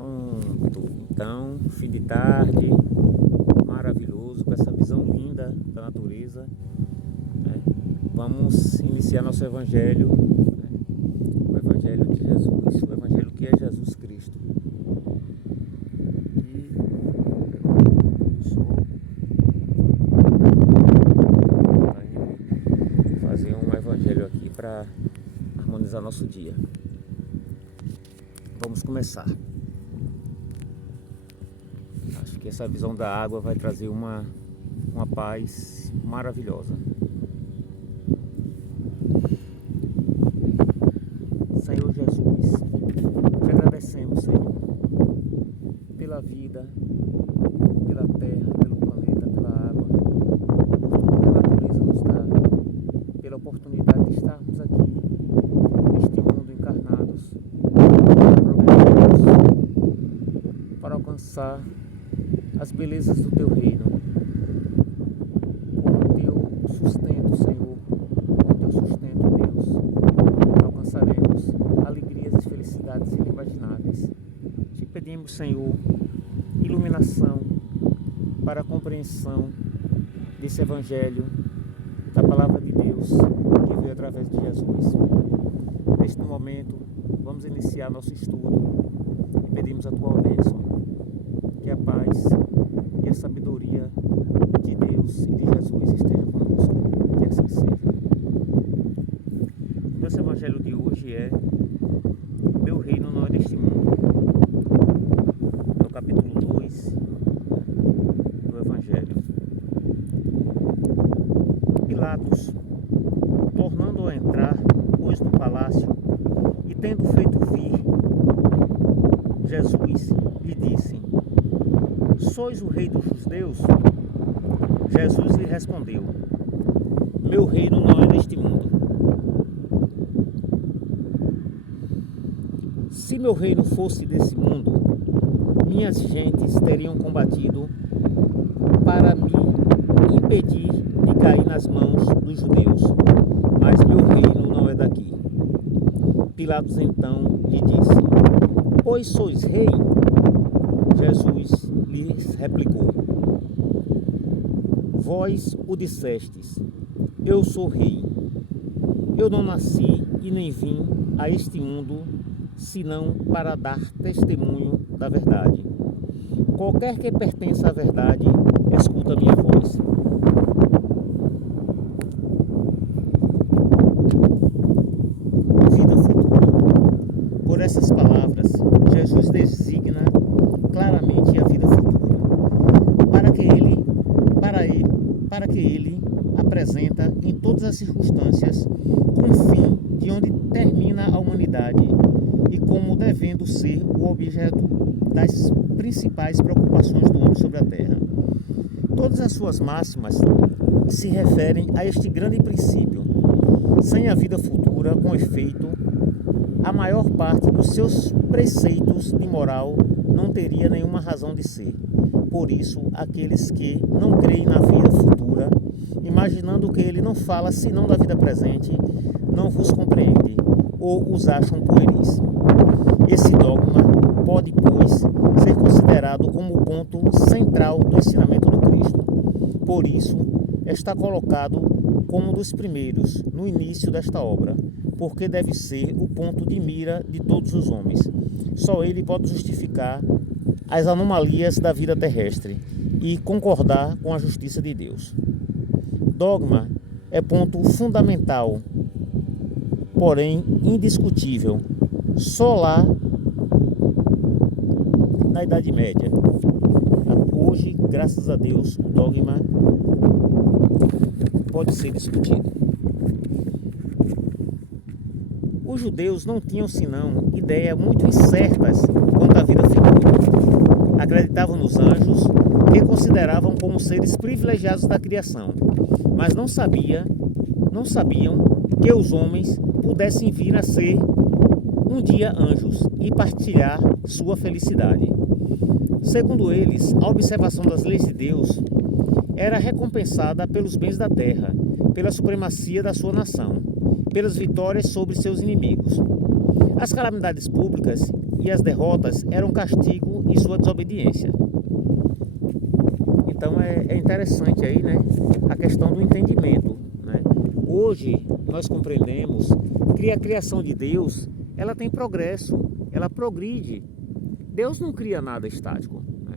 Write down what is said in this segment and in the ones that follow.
Pronto, então, fim de tarde, maravilhoso, com essa visão linda da natureza, né? Vamos iniciar nosso Evangelho, né? O Evangelho de Jesus, o Evangelho que é Jesus Cristo. E o sol está indo fazer um Evangelho aqui para harmonizar nosso dia. Vamos começar. Acho que essa visão da água vai trazer uma paz maravilhosa. Senhor Jesus, te agradecemos, Senhor, pela vida, pela terra, pelo planeta, pela água, por tudo que a natureza nos dá, pela oportunidade de estarmos aqui, neste mundo encarnados, para alcançar as belezas do teu reino. Com o teu sustento, Senhor, com o teu sustento, Deus, alcançaremos alegrias e felicidades inimagináveis. Te pedimos, Senhor, iluminação para a compreensão desse Evangelho, da Palavra de Deus que veio através de Jesus. Neste momento, vamos iniciar nosso estudo e pedimos a tua bênção, que a paz e a sabedoria de Deus e de Jesus esteja conosco, que assim seja. Nosso Evangelho de hoje é: meu reino não é deste mundo. No capítulo 2 do Evangelho. Pilatos, tornando a entrar, pôs no palácio e, tendo feito vir Jesus, lhe disse: sois o rei dos judeus? Jesus lhe respondeu: meu reino não é deste mundo. Se meu reino fosse desse mundo, minhas gentes teriam combatido para me impedir de cair nas mãos dos judeus, mas meu reino não é daqui. Pilatos então lhe disse: pois sois rei? Jesus lhes replicou: vós o dissestes, eu sou rei. Eu não nasci e nem vim a este mundo senão para dar testemunho da verdade. Qualquer que pertença à verdade, escuta a minha voz. Vida futura. Por essas palavras, Jesus designa claramente a vida futura, para que ele apresenta em todas as circunstâncias com o fim de onde termina a humanidade e como devendo ser o objeto das principais preocupações do homem sobre a terra. Todas as suas máximas se referem a este grande princípio. Sem a vida futura, com efeito, a maior parte dos seus preceitos de moral não teria nenhuma razão de ser. Por isso, aqueles que não creem na vida futura, imaginando que ele não fala senão da vida presente, não vos compreende ou os acham pueris. Esse dogma pode, pois, ser considerado como o ponto central do ensinamento do Cristo. Por isso, está colocado como um dos primeiros no início desta obra, porque deve ser o ponto de mira de todos os homens. Só ele pode justificar as anomalias da vida terrestre e concordar com a justiça de Deus. Dogma é ponto fundamental, porém indiscutível, só lá na Idade Média. Hoje, graças a Deus, o dogma pode ser discutido. Os judeus não tinham senão ideias muito incertas quanto à vida futura. Acreditavam nos anjos, que consideravam como seres privilegiados da criação, mas não sabiam que os homens pudessem vir a ser um dia anjos e partilhar sua felicidade. Segundo eles, a observação das leis de Deus era recompensada pelos bens da terra, pela supremacia da sua nação, pelas vitórias sobre seus inimigos. As calamidades públicas e as derrotas eram castigo em sua desobediência. Então é interessante aí, né, a questão do entendimento, né? Hoje nós compreendemos que a criação de Deus, ela tem progresso, ela progride. Deus não cria nada estático, né?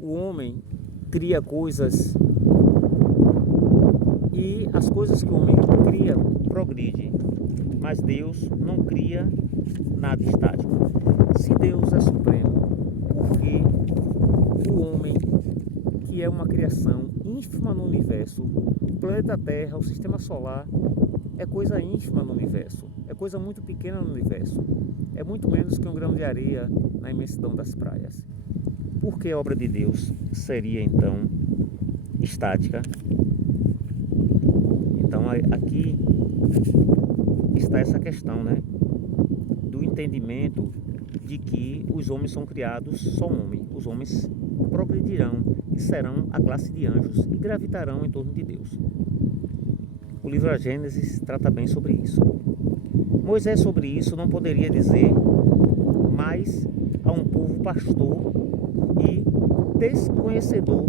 O homem cria coisas e as coisas que o homem cria progridem, mas Deus não cria nada estático. Se Deus é supremo, por que o homem, que é uma criação ínfima no universo, o planeta Terra, o sistema solar, é coisa ínfima no universo, é coisa muito pequena no universo, é muito menos que um grão de areia na imensidão das praias. Por que a obra de Deus seria então estática? Então aqui está essa questão, né, do entendimento de que os homens são criados só homem. Os homens progredirão e serão a classe de anjos e gravitarão em torno de Deus. O livro A Gênesis trata bem sobre isso. Moisés sobre isso não poderia dizer mais a um povo pastor e desconhecedor,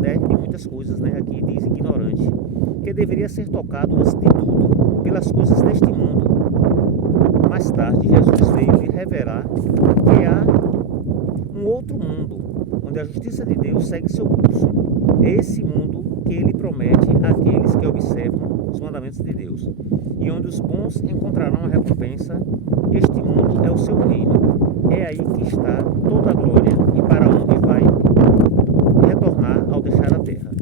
né, de muitas coisas, né, aqui diz ignorante, que deveria ser tocado antes de tudo pelas coisas deste mundo. Mais tarde Jesus veio lhe revelar que há um outro mundo, onde a justiça de Deus segue seu curso. É esse mundo que ele promete àqueles que observam os mandamentos de Deus, e onde os bons encontrarão a recompensa. Este mundo é o seu reino. É aí que está toda a glória e para onde vai retornar ao deixar a terra.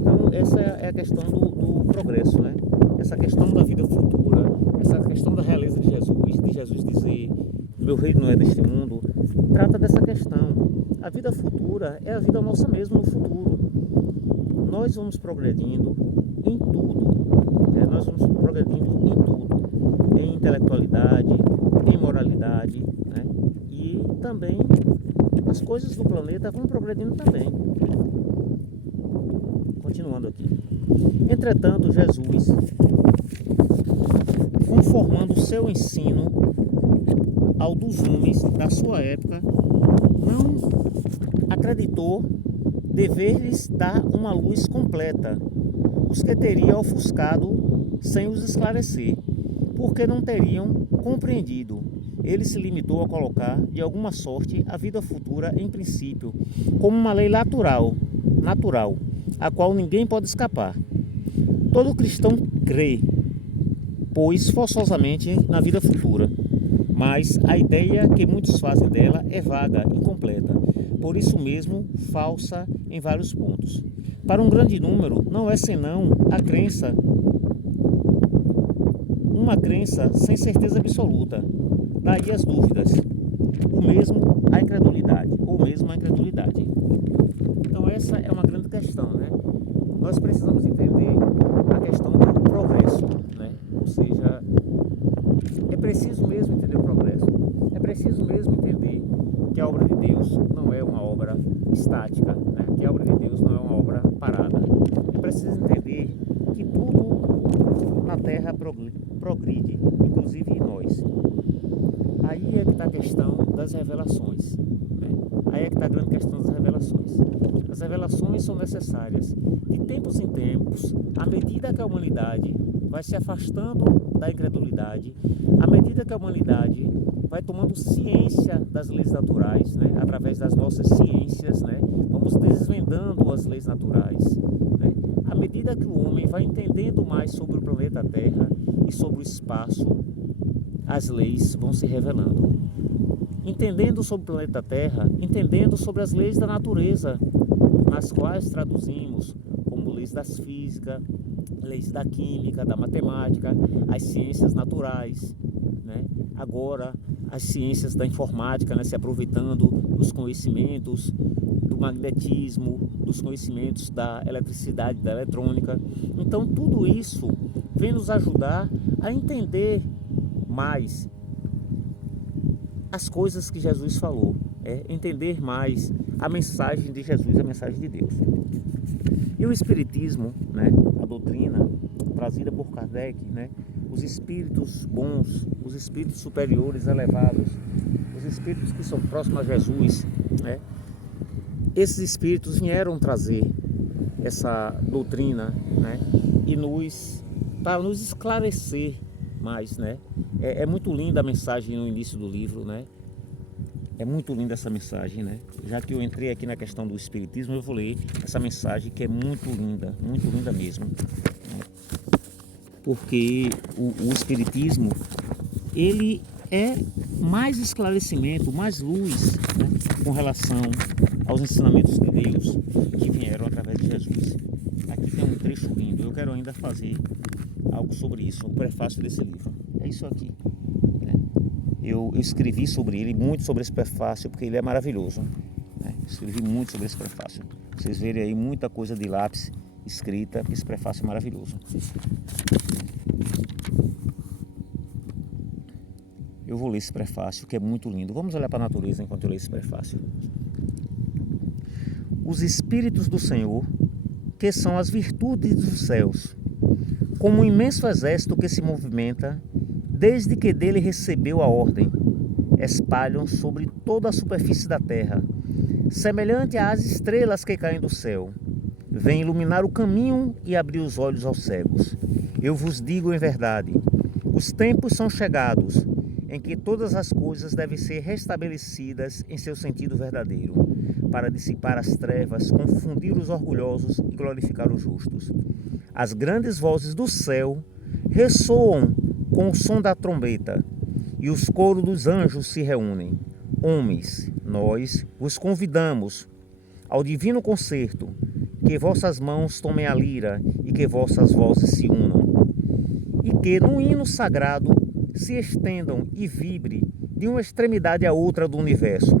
Então essa é a questão do progresso, né? Essa questão da vida futura, essa questão da realeza de Jesus dizer, meu reino não é deste mundo, trata dessa questão. A vida futura é a vida nossa mesmo no futuro. Nós vamos progredindo em tudo, né? Nós vamos progredindo em tudo, em intelectualidade, em moralidade, né? E também as coisas do planeta vão progredindo também. Continuando aqui. Entretanto, Jesus, conformando o seu ensino ao dos homens da sua época, não acreditou dever-lhes dar uma luz completa, os que teria ofuscado sem os esclarecer, porque não teriam compreendido. Ele se limitou a colocar, de alguma sorte, a vida futura em princípio, como uma lei natural, a qual ninguém pode escapar. Todo cristão crê, pois forçosamente, na vida futura, mas a ideia que muitos fazem dela é vaga, incompleta, por isso mesmo falsa em vários pontos. Para um grande número, não é senão a crença, uma crença sem certeza absoluta, daí as dúvidas, o mesmo a incredulidade. Então essa é uma grande questão, né? Nós precisamos entender a questão do progresso, né? Ou seja, é preciso mesmo entender o progresso, é preciso mesmo entender que a obra de Deus não é uma obra estática, né? Que a obra de Deus não é uma obra parada. É preciso entender que tudo na Terra progride, inclusive em nós. Aí é que está a questão das revelações, né? Aí é que está a grande questão das revelações. As revelações são necessárias de tempos em tempos, à medida que a humanidade vai se afastando da incredulidade, à medida que a humanidade vai tomando ciência das leis naturais, né? Através das nossas ciências, né? Vamos desvendando as leis naturais, né? À medida que o homem vai entendendo mais sobre o planeta Terra e sobre o espaço, as leis vão se revelando. Entendendo sobre o planeta Terra, entendendo sobre as leis da natureza, nas quais traduzimos como leis das físicas, leis da química, da matemática, as ciências naturais, né? Agora as ciências da informática, né? Se aproveitando dos conhecimentos do magnetismo, dos conhecimentos da eletricidade, da eletrônica. Então tudo isso vem nos ajudar a entender mais as coisas que Jesus falou, entender mais a mensagem de Jesus, a mensagem de Deus. E o Espiritismo, né, a doutrina trazida por Kardec, né, os espíritos bons, os espíritos superiores elevados, os espíritos que são próximos a Jesus, né? Esses espíritos vieram trazer essa doutrina, né? E para nos esclarecer mais, né? É muito linda a mensagem no início do livro, né? É muito linda essa mensagem, né? Já que eu entrei aqui na questão do espiritismo, eu vou ler essa mensagem que é muito linda mesmo, né? Porque o espiritismo, ele é mais esclarecimento, mais luz, né? Com relação aos ensinamentos de Deus que vieram através de Jesus. Aqui tem um trecho lindo, eu quero ainda fazer algo sobre isso, o prefácio desse livro. É isso aqui, né? Eu escrevi sobre ele, muito sobre esse prefácio, porque ele é maravilhoso, né? Escrevi muito sobre esse prefácio. Vocês verem aí muita coisa de lápis escrita, esse prefácio é maravilhoso. Eu vou ler esse prefácio, que é muito lindo. Vamos olhar para a natureza enquanto eu leio esse prefácio. Os Espíritos do Senhor, que são as virtudes dos céus, como um imenso exército que se movimenta, desde que dele recebeu a ordem, espalham sobre toda a superfície da terra, semelhante às estrelas que caem do céu. Vem iluminar o caminho e abrir os olhos aos cegos. Eu vos digo em verdade, os tempos são chegados, em que todas as coisas devem ser restabelecidas em seu sentido verdadeiro, para dissipar as trevas, confundir os orgulhosos e glorificar os justos. As grandes vozes do céu ressoam com o som da trombeta, e os coros dos anjos se reúnem. Homens, nós vos convidamos ao divino concerto, que vossas mãos tomem a lira e que vossas vozes se unam, e que no hino sagrado se estendam e vibre de uma extremidade à outra do universo.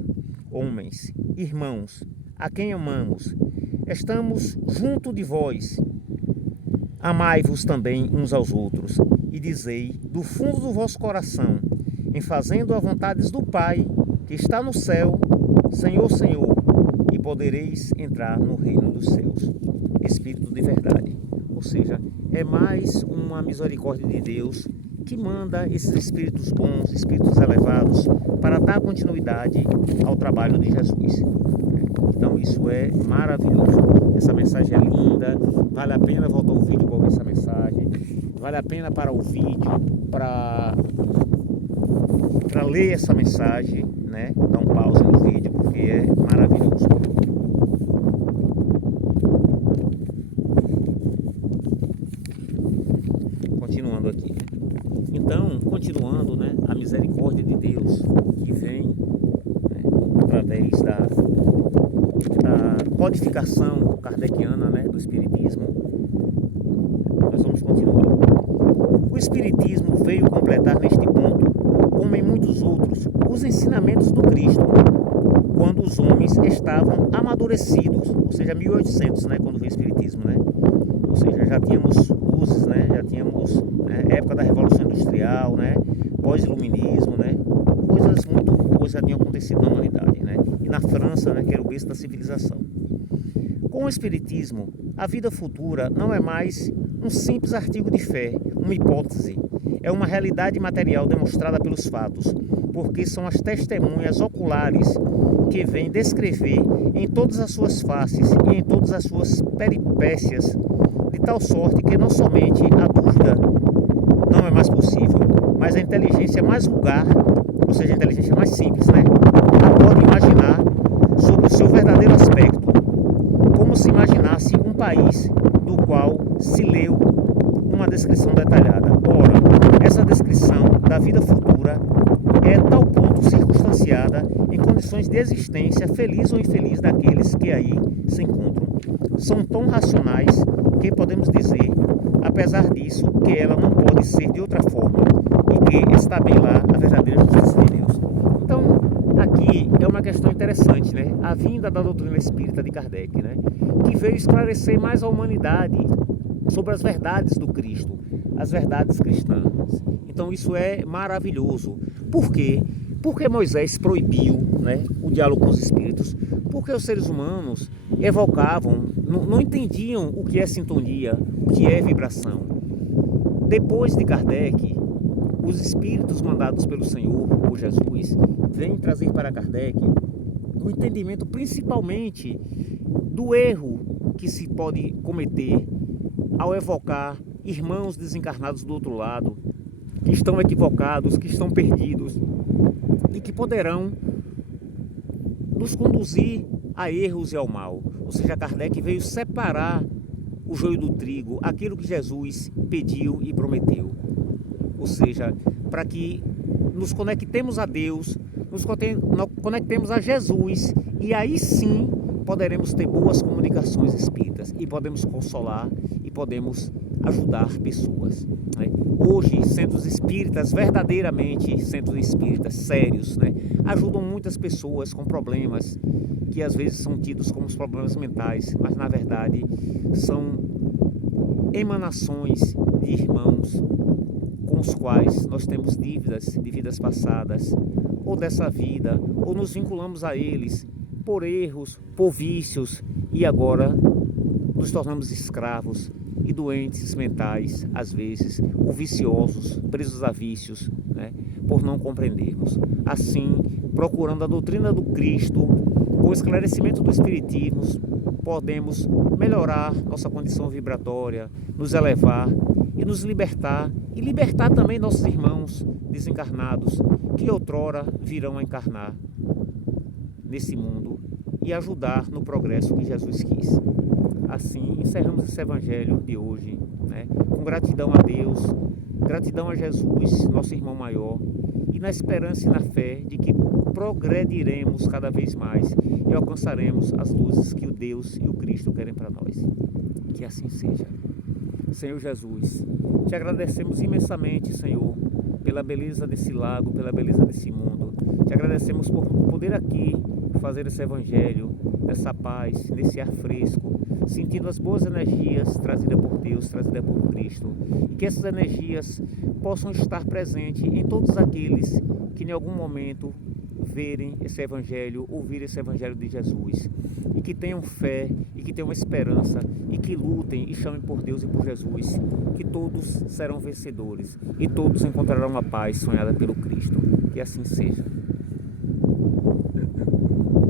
Homens, irmãos, a quem amamos, estamos junto de vós. Amai-vos também uns aos outros, e dizei do fundo do vosso coração, em fazendo a vontade do Pai, que está no céu, Senhor, Senhor, e podereis entrar no reino dos céus. Espírito de verdade. Ou seja, é mais uma misericórdia de Deus que manda esses espíritos bons, espíritos elevados, para dar continuidade ao trabalho de Jesus. Então isso é maravilhoso. Essa mensagem é linda, vale a pena voltar ao vídeo para ouvir essa mensagem, vale a pena parar o vídeo para ler essa mensagem, né? Dar um pause no vídeo, porque é maravilhoso. Continuando aqui. Então, continuando, né, a misericórdia de Deus que vem, né, através da codificação kardeciana, né, do Espiritismo, nós vamos continuar. O Espiritismo veio completar neste ponto, como em muitos outros, os ensinamentos do Cristo, quando os homens estavam amadurecidos, ou seja, 1800, né, quando veio o Espiritismo, né? Ou seja, já tínhamos luzes, né? Já tínhamos, né, época da Revolução Industrial, né? Pós-iluminismo, né? Coisas muito boas já tinham acontecido na humanidade, né? E na França, né, que era o berço da civilização. Com o Espiritismo, a vida futura não é mais um simples artigo de fé, uma hipótese. É uma realidade material demonstrada pelos fatos, porque são as testemunhas oculares que vêm descrever em todas as suas faces e em todas as suas peripécias, de tal sorte que não somente a dúvida não é mais possível, mas a inteligência mais vulgar, ou seja, a inteligência mais simples, né, a pode imaginar sobre o seu verdadeiro aspecto, como se imaginasse um país do qual se leu uma descrição detalhada. Ora, essa descrição da vida futura é tal ponto circunstanciada em condições de existência feliz ou infeliz daqueles que aí se encontram. São tão racionais que podemos dizer, apesar disso, que ela não pode ser de outra forma e que está bem lá a verdadeira justiça de Deus. Então, aqui é uma questão interessante, né? A vinda da doutrina espírita de Kardec, né? Que veio esclarecer mais a humanidade sobre as verdades do Cristo, as verdades cristãs. Então isso é maravilhoso. Por quê? Porque Moisés proibiu, né, o diálogo com os espíritos, porque os seres humanos evocavam, não entendiam o que é sintonia, o que é vibração. Depois de Kardec, os espíritos mandados pelo Senhor, por Jesus, vêm trazer para Kardec o entendimento principalmente do erro que se pode cometer ao evocar irmãos desencarnados do outro lado, que estão equivocados, que estão perdidos e que poderão nos conduzir a erros e ao mal. Ou seja, Kardec veio separar o joio do trigo, aquilo que Jesus pediu e prometeu. Ou seja, para que nos conectemos a Deus, nos conectemos a Jesus, e aí sim poderemos ter boas comunicações espíritas e podemos consolar e podemos ajudar pessoas, né? Hoje, centros espíritas, verdadeiramente centros espíritas sérios, né, ajudam muitas pessoas com problemas que às vezes são tidos como os problemas mentais, mas na verdade são emanações de irmãos com os quais nós temos dívidas de vidas passadas, ou dessa vida, ou nos vinculamos a eles por erros, por vícios, e agora nos tornamos escravos e doentes mentais, às vezes, ou viciosos, presos a vícios, né, por não compreendermos. Assim, procurando a doutrina do Cristo, com o esclarecimento do Espiritismo, podemos melhorar nossa condição vibratória, nos elevar e nos libertar, e libertar também nossos irmãos desencarnados, que outrora virão a encarnar nesse mundo e ajudar no progresso que Jesus quis. Assim, encerramos esse evangelho de hoje, né, com gratidão a Deus, gratidão a Jesus, nosso irmão maior, e na esperança e na fé de que progrediremos cada vez mais e alcançaremos as luzes que o Deus e o Cristo querem para nós. Que assim seja. Senhor Jesus, te agradecemos imensamente, Senhor, pela beleza desse lago, pela beleza desse mundo. Te agradecemos por poder aqui fazer esse evangelho, nessa paz, nesse ar fresco, sentindo as boas energias trazidas por Deus, trazidas por Cristo. E que essas energias possam estar presentes em todos aqueles que em algum momento verem esse evangelho, ouvir esse evangelho de Jesus, e que tenham fé, e que tenham esperança, e que lutem e chamem por Deus e por Jesus, que todos serão vencedores, e todos encontrarão a paz sonhada pelo Cristo. Que assim seja.